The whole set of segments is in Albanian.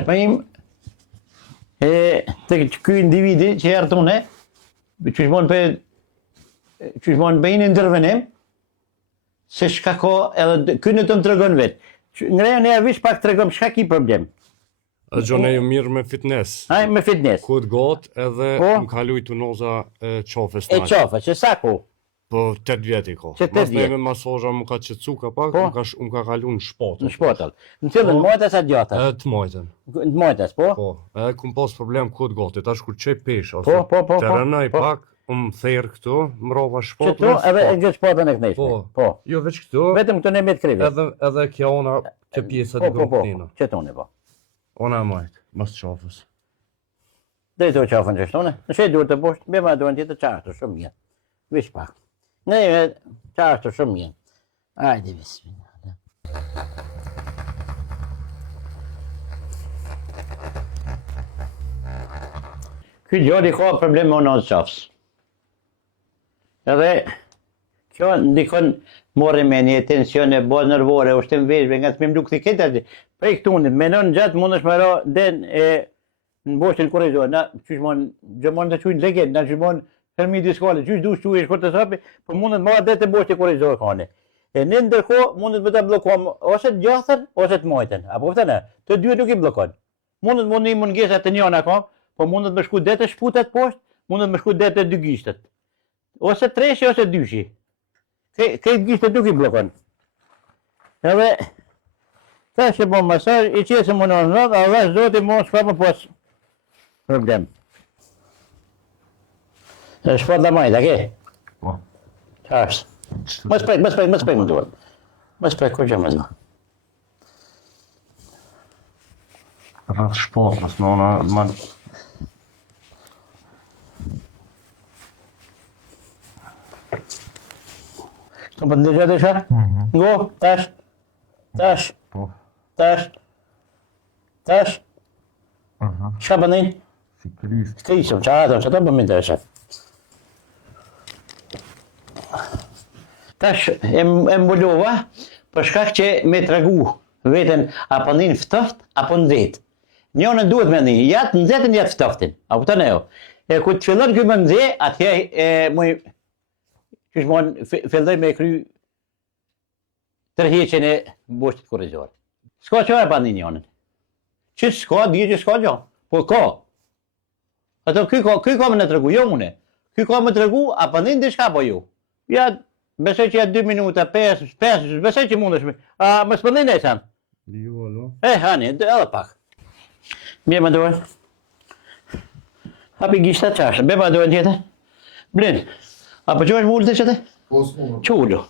Shpajim të ky individi që ertune, që shmon për një intervenim, se shka ko edhe ky në të më tregon vetë. Ngreja ne vish pak tregom shka ki problem. Gjone ju mirë me fitness. Aj, me fitness. Kod gotë edhe më kaluj të noza qofës E qofa, që sa ko? Po 8 vjeti ko. Që 8 vjet. Me masazha më ka qetsu ka pak, më ka kalu në shpatël. Në shpatël. Në cilën mojtës a gjatës? Të mojtën. Në mojtës, po? Po, edhe kum pas problem kod gotë, tash kur qej pesh, Po. të rënaj pak, thirr këtu, mrova shpatël. Qëtu edhe e gjithë shpatën e knejshme. Po. Jo veç këtu. Vetëm këtu ne me të krive. Edhe kjo ona, kjo pjesët i këmëtina. Qëtune, po. Ona majtë, mas qafës. Dhe i të qafën që shtone. Në shë duhet të boshtë, bema duhet tjetë qartë shumë mirë. Vish pak. Ne qartë shumë mirë. Ajde, bismillah. Ky gjori ka problem me onaz qafës. Edhe kjo ndikon morë me një tensione, bo nervore, ushtim veshve, nga të me mduk të këtë atë. Prej këtunit, menon gjatë mund është mëra den në boshtin korrizor. Na qyshmon, gjëmon të qujnë legend, na qyshmon fermi diskale, qysh dush quj e shkort të sapi, për mundet mëra dhe të boshtin korrizor kane. E në ndërko mundet me të blokom ose të gjathën, ose të majten. Apo pëtëne, të dy nuk i blokon. Mundet një mungesat të njona kam, po mundet me shku dhe të shputet poshtë, mundet me shku dhe të dy gishtet. Ose treshi, ose dyshi. Këtë gishtet nuk i blokon. Edhe, ta që po masaj, i qesë më në nëzat, a dhe zoti më s'ka më pos problem. E shpat la majta, ke? Po. Qa është? Më sprek më duhet. Më sprek, ko që më zë? Rrëth shpatës në ona, Të më ndërgjë të isha? Ngo, tash. Po. Tash. Shka pëndin? Si krisë. Krisëm, qa atëm, që të më interesat. Tash, e mbulova, për shkak që me tregu veten a pëndin ftoft, apo nxet. Njënën duhet me ndi, jatë nxetën, jatë ftoftin. A kupton e jo? E ku të fillon kjo më nxe, atje muj qyshmon filloj me kry tërheqjen e boshtit korrizor. S'ka që e pëndin njënën. Që s'ka, dhije që s'ka gjo. Po ka. Ato ky ka me në tregu, jo mune. Ky ka me tregu, a pëndin diçka po jo. Ja, besoj që jatë 2 minuta, 5, besoj që mundesh me. A më s'pëndin e sen? Jo, alo. Hani, edhe pak. Bje më duhet. Hapi gishtat qashtë, bje më duhet tjetër. Blin, apo që është mullë të qëtë? Po s'mona. Qullu.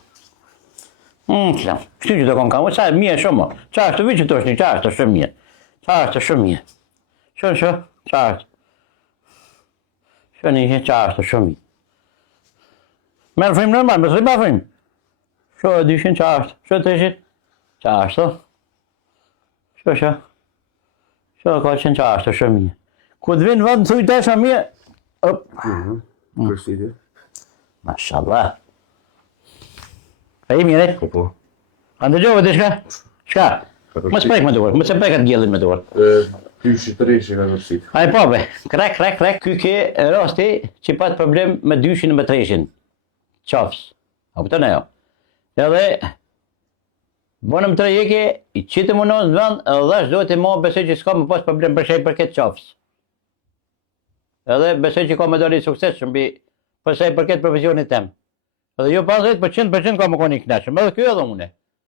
Kështu që të kom kam, sa e mje shumë. Qashtë, vi që të është një qashtë shumë mje. Qashtë shumë mje. Shë, qashtë. Shë një qashtë shumë mje. Merë frimë normal, mësë riba frimë. Shë e dyshin qashtë, shë të ishit. Qashtë. Shë. Shë ka qenë qashtë shumë mje. Ku të vinë vëndë, thuj të shumë mje. Kërësiti. Mashallah. A i mire? Po. A ndëgjove të shka? Shka? Më sprek me duar, më se prek atë gjellin me duar. Dyshi të reshi ka kërësit. A i pobe, krek. Ky ke rasti që pat problem me dyshin me treshin. Qafës. A pëtën e jo. Edhe, bonëm të rejeke, i qitë më nësë vend, edhe dhe shdo të ma besoj që s'ka më pas problem për shej për këtë qafës. Edhe besoj që ka me doli sukses shumë për shej për këtë profesionit tem. Edhe jo pas 10% ka më koni knaqëm, edhe kjo edhe mune.